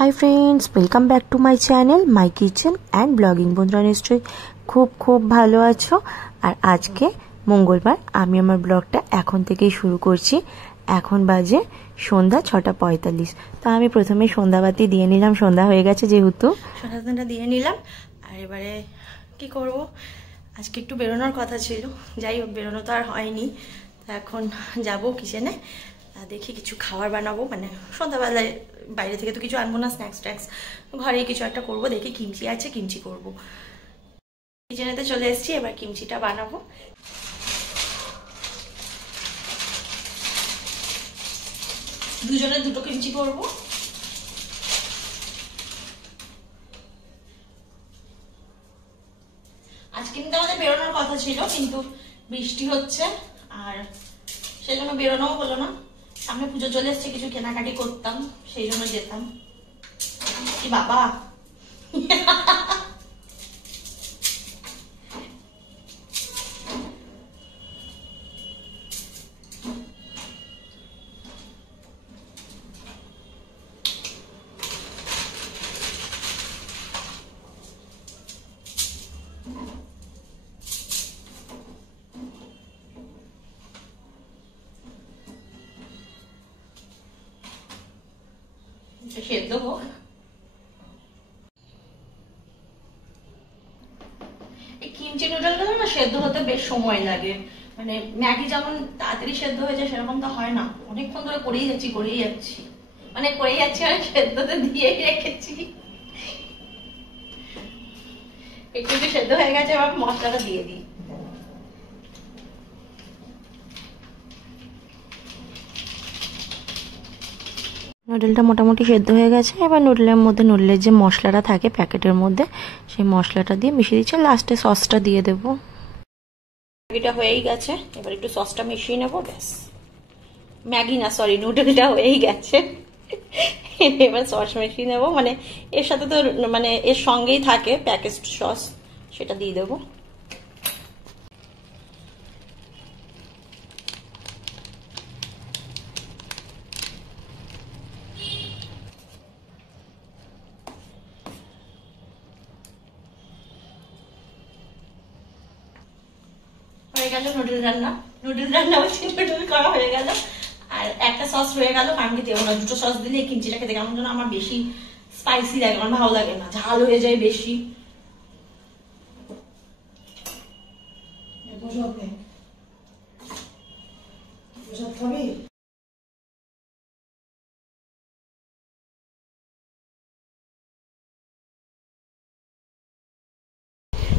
Hi friends, welcome back to my channel my kitchen and blogging. বন্ধুরা নিশ্চয়ই খুব ভালো আছো। আর আজকে মঙ্গলবার আমি আমার ব্লগটা এখন থেকেই শুরু করছি। এখন বাজে সন্ধ্যা 6:45। তো আমি প্রথমে সন্ধ্যাবাতি দিয়ে নিলাম, সন্ধ্যা হয়ে গেছে যেহেতু সন্ধ্যাটা দিয়ে নিলাম। আর এবারে কি করব, আজকে একটু বেরোনোর কথা ছিল, যাই হোক বেরোনো তো আর হয়নি। তো এখন যাব কিচেনে, দেখি কিছু খাবার বানাবো, মানে সন্ধ্যাবেলায় বাইরে থেকে তো কিছু আনবো না, স্ন্যাক্স ট্যাক্স ঘরেই কিছু একটা করবো। দেখি কিমচি আছে, কিমচি করবো। কিচেনেতে চলে এসেছি, এবার কিমচিটা বানাবো। দুজনে দুটো কিমচি করবো। আজকে কিন্তু আমাদের বেরোনোর কথা ছিল, কিন্তু বৃষ্টি হচ্ছে আর সেই জন্য বেরোনোও হলো না। সামনে পুজো চলে এসছে, কিছু কেনাকাটি করতাম, সেই জন্য যেতাম। কি বাবা, সেদ্ধ হোক। এই কিমচি নুডলগুলো না সেদ্ধ হতে বেশ সময় লাগে, মানে ম্যাগি যেমন তাড়াতাড়ি সেদ্ধ হয়ে যায় সেরকম তো হয় না। অনেকক্ষণ ধরে করেই যাচ্ছি মানে সেদ্ধতে দিয়েই রেখেছি। একটু সেদ্ধ হয়ে গেছে, এবার মশলাটা দিয়ে দিই। নুডলটা মোটামুটি সেদ্ধ হয়ে গেছে। এবার নুডলের মধ্যে নুডলের যে মশলাটা থাকে প্যাকেটের মধ্যে, সেই মশলাটা দিয়ে মিশিয়ে দিচ্ছি। লাস্টে সসটা দিয়ে দেবো। ম্যাগিটা হয়েই গেছে, এবার একটু সসটা মিশিয়ে নেবো, ব্যাস। ম্যাগি না, সরি, নুডলটা হয়েই গেছে। এবার সস মিশিয়ে নেবো, মানে এর সাথে তো মানে এর সঙ্গেই থাকে প্যাকেট সস, সেটা দিয়ে দেবো। হয়ে গেল নুডল রান্না বলছি, নুডল করা হয়ে গেল। আর একটা সস রয়ে গেল, কারণ কি দেবো না, দুটো সস দিলে কিমচিটা খেতে কেমন যেন আমার বেশি স্পাইসি লাগে, আমার ভালো লাগে না, ঝাল হয়ে যায় বেশি।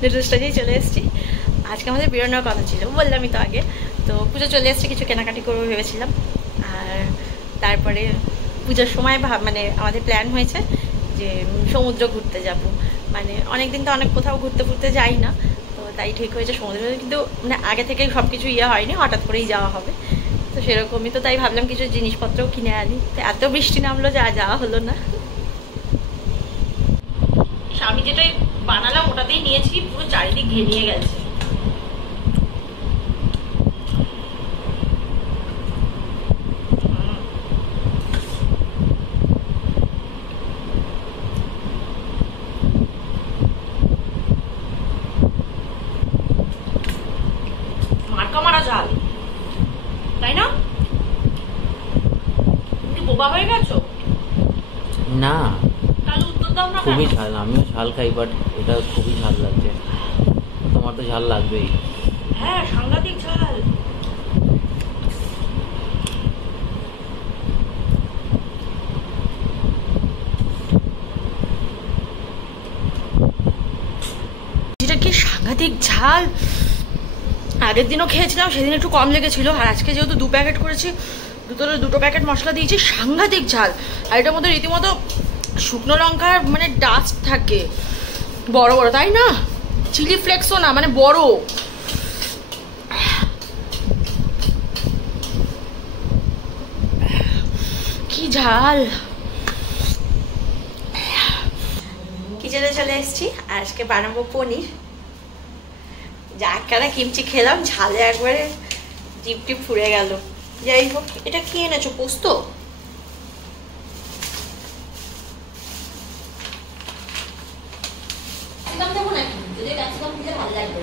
নুডলসটা দিয়ে চলে এসেছি। আজকে আমাদের বেরোনোর কথা ছিল, বললামই তো আগে। তো পুজো চলে এসেছে, কিছু কেনাকাটি করবো ভেবেছিলাম। আর তারপরে পুজোর সময় মানে আমাদের প্ল্যান হয়েছে যে সমুদ্র ঘুরতে যাব। মানে অনেকদিন তো অনেক কোথাও ঘুরতে যাই না, তো তাই ঠিক হয়েছে সমুদ্র। কিন্তু মানে আগে থেকে সব কিছু হয়নি, হঠাৎ করেই যাওয়া হবে। তো সেরকমই, তো তাই ভাবলাম কিছু জিনিসপত্রও কিনে আনি। তো এত বৃষ্টি নামলো যে যাওয়া হলো না। আমি যেটাই বানালাম ওটাতেই নিয়েছি, পুরো চারিদিক ঘেরিয়ে গেছে। মার্কা মারা ঝাল, তাই না? তুমি বোবা হয়ে গেছো? না, তাহলে উত্তর দাও না। খুবই ঝাল, আমিও ঝাল খাই, বাট এটা খুবই ঝাল লাগছে। তোমার তো ঝাল লাগবেই। হ্যাঁ, সাংঘাতিক ঝাল। যেটা কি সাংঘাতিক ঝাল। আগের দিনও খেয়েছিলাম, সেদিন একটু কম লেগেছিল। আর আজকে যেহেতু 2 প্যাকেট করেছি, দুটো প্যাকেট মশলা দিয়েছি, সাংঘাতিক ঝাল। আর এটার মধ্যে রীতিমতো শুকনো লঙ্কার মানে ডাস্ট থাকে, বড় বড়, তাই না? চিলি ফ্লেক্সও না, মানে বড়। কি ঝাল। কিচেনে চলে এসেছি, আজকে বানাবো পনির। যা একখানা কিমচি খেলাম, ঝালে একবারে জিভ টিপ ফুরে গেল। যাই হোক, এটা কি এনেছো? পোস্ত? ভালো লাগবে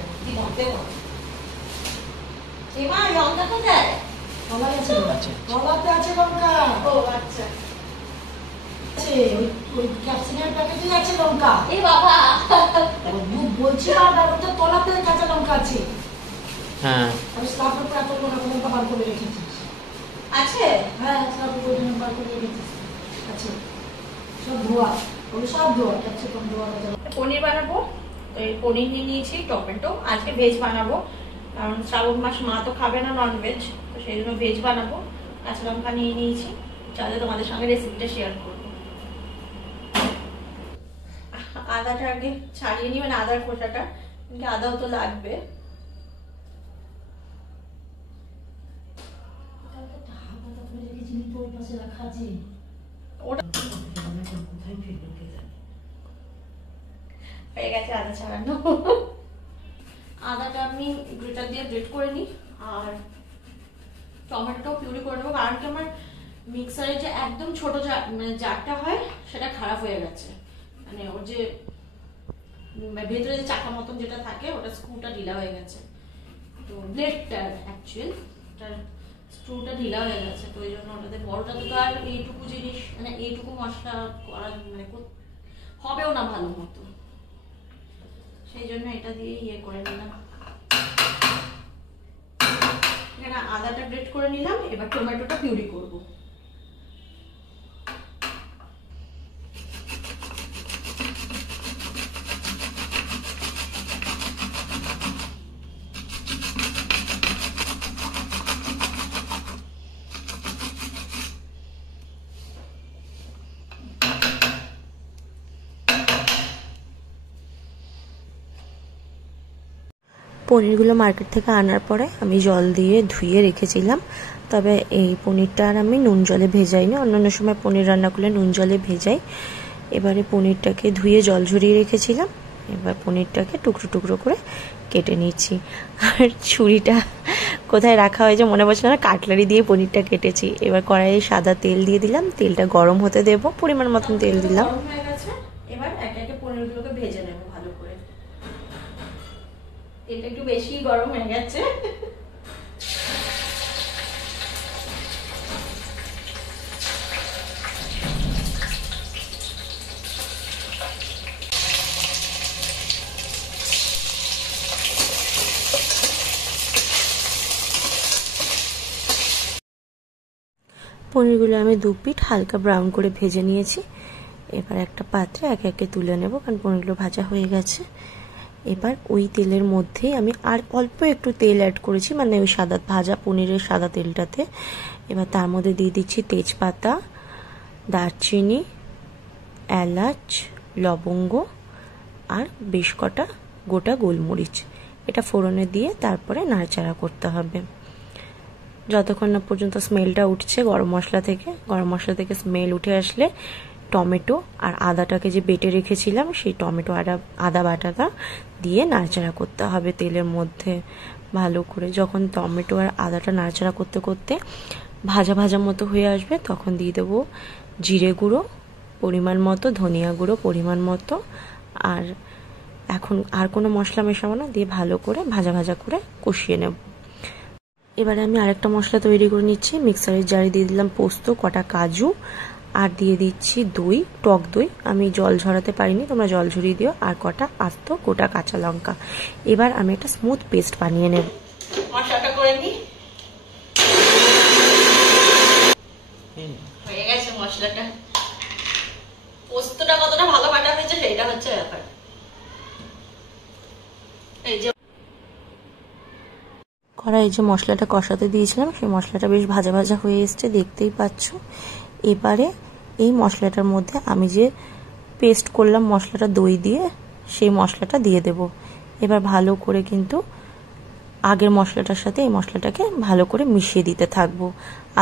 এমা লঙ্কা কোথায়? কলাতে আছে লঙ্কা। ও আচ্ছা আছে ওই ক্যাপসিকাম প্যাকেটে আছে লঙ্কা। এ বাবা বলছি আর ওটা তলাতে কাঁচা লঙ্কা আছে। হ্যাঁ আমি স্টাফের পর এত লঙ্কা বার করে রেখেছিস। আছে? হ্যাঁ স্টাফের পর বার করে রেখেছিস আছে সব ধোয়া ওগুলো সব ধোয়া ক্যাপসিকাম ধোয়া পনির বানাবো। তো এই পনির নিয়ে নিয়েছি, টমেটো, আজকে ভেজ বানাবো কারণ শ্রাবণ মাস মা তো খাবে না নন ভেজ, তো সেই জন্য ভেজ বানাবো। কাঁচা লঙ্কা নিয়ে নিয়েছি, চাইলে তোমাদের সঙ্গে রেসিপিটা শেয়ার করবো। আদাটা আগে ছাড়িয়ে নিই, মানে আদার খোসাটা, কিন্তু আদাও তো লাগবে। হয়ে গেছে আদা ছাড়ানো। আদাটা আমি গ্রেটার দিয়ে গ্রেট করে নিই, আর টমেটোটাও পিউরি করে নেবো, কারণ কি আমার মিক্সারের যে একদম ছোট মানে জারটা হয় সেটা খারাপ হয়ে গেছে, মানে ওর যে ভেতরে যে চাকা মতন যেটা থাকে ওটা স্ক্রুটা ঢিলা হয়ে গেছে, তো ব্লেডটা অ্যাকচুয়াল ওটার স্ক্রুটা ঢিলা হয়ে গেছে, তো ওই জন্য ওটাতে বড়টাতে তো আর এইটুকু জিনিস মানে এইটুকু মশলা করা মানে হবেও না ভালো মতো, সেই জন্য এটা দিয়ে ইয়ে করে নিলাম। এখানে আদাটা গ্রেট করে নিলাম, এবার টমেটোটা পিউরি করবো। পনিরগুলো মার্কেট থেকে আনার পরে আমি জল দিয়ে ধুয়ে রেখেছিলাম, তবে এই পনিরটা আর আমি নুন জলে ভেজাইনি, অন্যান্য সময় পনির রান্না করলে নুন জলে ভেজাই। এবারে পনিরটাকে ধুয়ে জল ঝরিয়ে রেখেছিলাম, এবার পনিরটাকে টুকরো টুকরো করে কেটে নিচ্ছি। আর ছুরিটা কোথায় রাখা হয়েছে মনে পড়ছে না, কাটলারি দিয়ে পনিরটা কেটেছি। এবার কড়াইয়ে সাদা তেল দিয়ে দিলাম, তেলটা গরম হতে দেবো, পরিমাণ মতন তেল দিলাম। এবার একে একে পনিরগুলোকে ভেজে নেব ভালো করে। তেলটা একটু বেশি গরম হয়ে গেছে। পনিরগুলো আমি দু পিঠ হালকা ব্রাউন করে ভেজে নিয়েছি। এবার একটা পাত্রে একে একে তুলে নেব, কারণ পনিরগুলো ভাজা হয়ে গেছে। এবার ওই তেলের মধ্যেই আমি আর অল্প একটু তেল অ্যাড করেছি, মানে ওই সাদা ভাজা পনিরের সাদা তেলটাতে। এবার তার মধ্যে দিয়ে দিচ্ছি তেজপাতা, দারচিনি, এলাচ, লবঙ্গ আর বেশ কটা গোটা গোলমরিচ। এটা ফোড়নে দিয়ে তারপরে নাড়াচাড়া করতে হবে যতক্ষণ না পর্যন্ত স্মেলটা উঠছে গরম মশলা থেকে স্মেল উঠে আসলে টমেটো আর আদাটাকে যে বেটে রেখেছিলাম সেই টমেটো আদা বাটাটা দিয়ে নাড়াচাড়া করতে হবে তেলের মধ্যে ভালো করে। যখন টমেটো আর আদাটা নাড়াচাড়া করতে করতে ভাজা ভাজা মতো হয়ে আসবে, তখন দিয়ে দেবো জিরে গুঁড়ো পরিমাণ মতো, ধনিয়া গুঁড়ো পরিমাণ মতো, আর এখন আর কোনো মশলা মেশাবো না, দিয়ে ভালো করে ভাজা ভাজা করে কষিয়ে নেব। এবারে আমি আরেকটা মশলা তৈরি করে নিচ্ছি। মিক্সারের জারে দিয়ে দিলাম পোস্ত, কটা কাজু, আর দিয়ে দিচ্ছি দই, টক দই। আমি জল ঝরাতে পারিনি, তোমরা জল ঝরিয়ে দিও, আর কটা আস্ত গোটা কাঁচা লঙ্কা। এবার আমি একটা স্মুথ পেস্ট বানিয়ে নেব। মশলাটা করে নিই। হয়ে গেছে মশলাটা। পোস্তটা কতটা ভালো বাটা হয়েছে সেটা হচ্ছে ব্যাপার। এই যে কড়াইয়ে যে মশলাটা কষাতে দিয়েছিলাম সেই মশলাটা বেশ ভাজা ভাজা হয়ে এসছে, দেখতেই পাচ্ছ। এবারে এই মশলাটার মধ্যে আমি যে পেস্ট করলাম মশলাটা দই দিয়ে, সেই মশলাটা দিয়ে দেব। এবার ভালো করে কিন্তু আগের মশলাটার সাথে এই মশলাটাকে ভালো করে মিশিয়ে দিতে থাকবো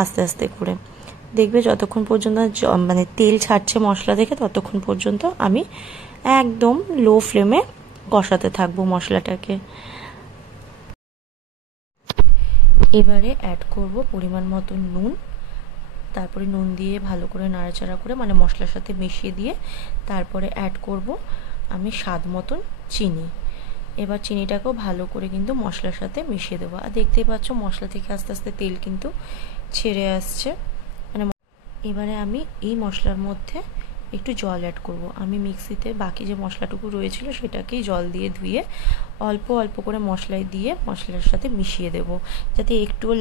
আস্তে আস্তে করে। দেখবে যতক্ষণ পর্যন্ত মানে তেল ছাড়ছে মশলা থেকে, ততক্ষণ পর্যন্ত আমি একদম লো ফ্লেমে কষাতে থাকবো মশলাটাকে। এবারে অ্যাড করব পরিমাণ মতো নুন, তারপরে নুন দিয়ে ভালো করে নাড়াচাড়া করে মানে মশলার সাথে মিশিয়ে দিয়ে তারপরে অ্যাড করব আমি স্বাদ মতন চিনি। এবার চিনিটাকেও ভালো করে কিন্তু মশলার সাথে মিশিয়ে দেবো। আর দেখতেই পাচ্ছ মশলা থেকে আস্তে আস্তে তেল কিন্তু ছেড়ে আসছে। মানে এবারে আমি এই মশলার মধ্যে একটু জল অ্যাড করব। আমি মিক্সিতে বাকি যে মশলাটুকু রয়েছিল সেটাকেই জল দিয়ে ধুয়ে অল্প অল্প করে মশলায় দিয়ে মশলার সাথে মিশিয়ে দেব, যাতে একটুও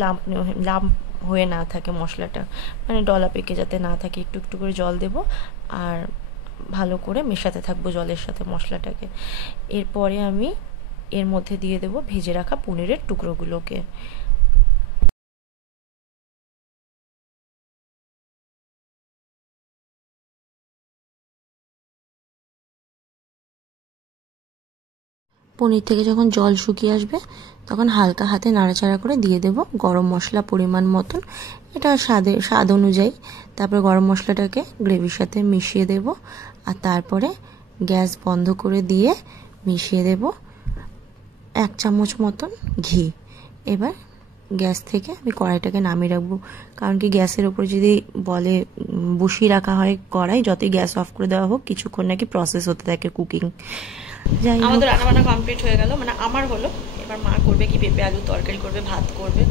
লাম্প হয়ে না থাকে মশলাটা, মানে ডলা পেকে যাতে না থাকে। একটু একটু করে জল দেব আর ভালো করে মেশাতে থাকবো জলের সাথে মশলাটাকে। এরপরে আমি এর মধ্যে দিয়ে দেব ভেজে রাখা পনিরের টুকরোগুলোকে। পনির থেকে যখন জল শুকিয়ে আসবে তখন হালকা হাতে নাড়াচাড়া করে দিয়ে দেব গরম মশলা পরিমাণ মতন, এটা স্বাদ অনুযায়ী। তারপর গরম মশলাটাকে গ্রেভির সাথে মিশিয়ে দেব আর তারপরে গ্যাস বন্ধ করে দিয়ে মিশিয়ে দেব 1 চামচ মতন ঘি। এবার গ্যাস থেকে আমি কড়াইটাকে নামিয়ে রাখবো, কারণ কি গ্যাসের ওপর যদি বলে বসিয়ে রাখা হয় কড়াই, যতই গ্যাস অফ করে দেওয়া হোক কিছুক্ষণ নাকি প্রসেস হতে থাকে কুকিং। আমাদের রান্নাবান্না কমপ্লিট হয়ে গেল, মানে আমার হলো। এবার মা করবে কি পেঁপে আলু তরকারি করবে, ভাত করবে।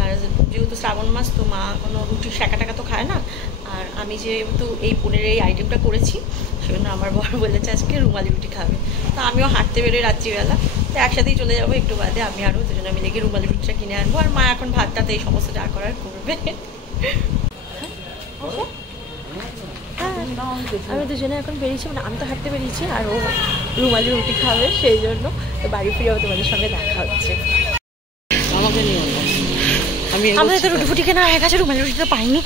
আর যেহেতু শ্রাবণ মাস তো মা কোনো রুটি শাঁকা টাকা তো খায় না। আর আমি যেহেতু এই পনিরের এই আইটেমটা করেছি সেজন্য আমার বর বলেছে আজকে রুমালি রুটি খাবে। তো আমিও হাঁটতে বেরোই রাত্রিবেলা, তো একসাথেই চলে যাবো একটু বাদে আমি আরও, দুজনে মিলে গিয়ে রুমালি রুটিটা কিনে আনবো। আর মা এখন ভাতটাতে এই সমস্ত যা করার করবে। আমি দুজনে এখন বেরিয়েছি, মানে আমি তো হাঁটতে বেরিয়েছি আর ও রুমালি রুটি খাবে, সেই জন্য তো বাড়ি ফিরে তোমাদের সঙ্গে দেখা হচ্ছে। আমাদের তো রুটি ফুটি কেনা হয়ে গেছে, রুমালি রুটি তো পাইনি।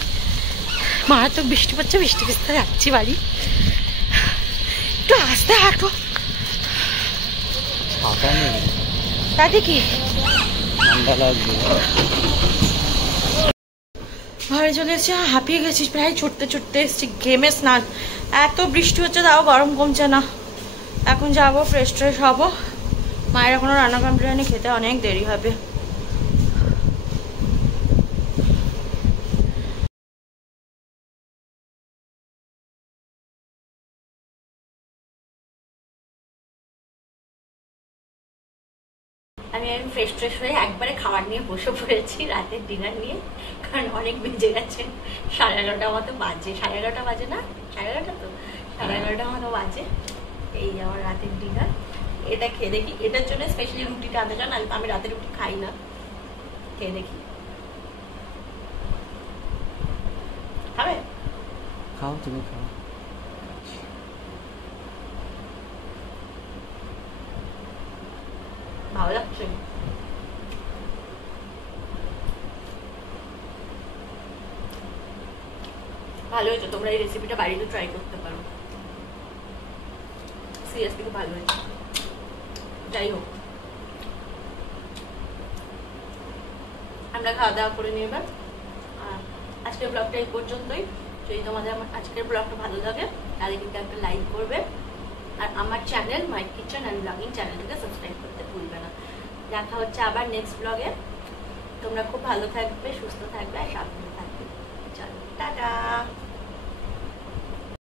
মারাত্মক বৃষ্টি পড়ছে, বৃষ্টি ভিজতে যাচ্ছি বাড়ি। একটু আস্তে হাঁটো। তাতে কি ঘরে চলে এসেছি, হাঁপিয়ে গেছিস, প্রায় ছুটতে ছুটতে এসেছি, ঘেমে স্নান। এত বৃষ্টি হচ্ছে তাও গরম কমছে না। এখন যাবো ফ্রেশ ট্রেশ হবো। মায়ের এখনো রান্না কমপ্লিট হয়নি, খেতে অনেক দেরি হবে। আমি ফ্রেশ ট্রেশ হয়ে একবারে খাবার নিয়ে বসে পড়েছি, রাতের ডিনার নিয়ে। কারণ অনেক বেজে গেছে, 11:30 মতো বাজে। 11:30 বাজে না, 11:30 তো 11:30 মতো বাজে। এই আমার রাতের ডিনার। এটা খেয়ে দেখি, এটার জন্য স্পেশালি রুটিটা আনতে চান, আমি রাতে রুটি খাই না। খেয়ে দেখি, খাবে? খাও, তুমি খাও। ভালো লাগছে। ভালো হয়েছে, তোমরা এই রেসিপিটা বাড়িতে ট্রাই করতে পারো। সিরিয়াসলি খুব ভালো হয়েছে। যাই হোক, আমরা খাওয়া দাওয়া করে নিই এবার। আজকের ব্লগটা এই পর্যন্তই। যদি তোমাদের আমার আজকের ব্লগটা ভালো লাগে তাহলে কিন্তু একটা লাইক করবে, আর আমার channel my kitchen and blogging চ্যানেলটাকে সাবস্ক্রাইব করতে ভুলবে না। দেখা হচ্ছে আবার নেক্সট ব্লগে। তোমরা খুব ভালো থাকবে, সুস্থ থাকবে আর সাবধানে থাকবে। চলো, টাটা।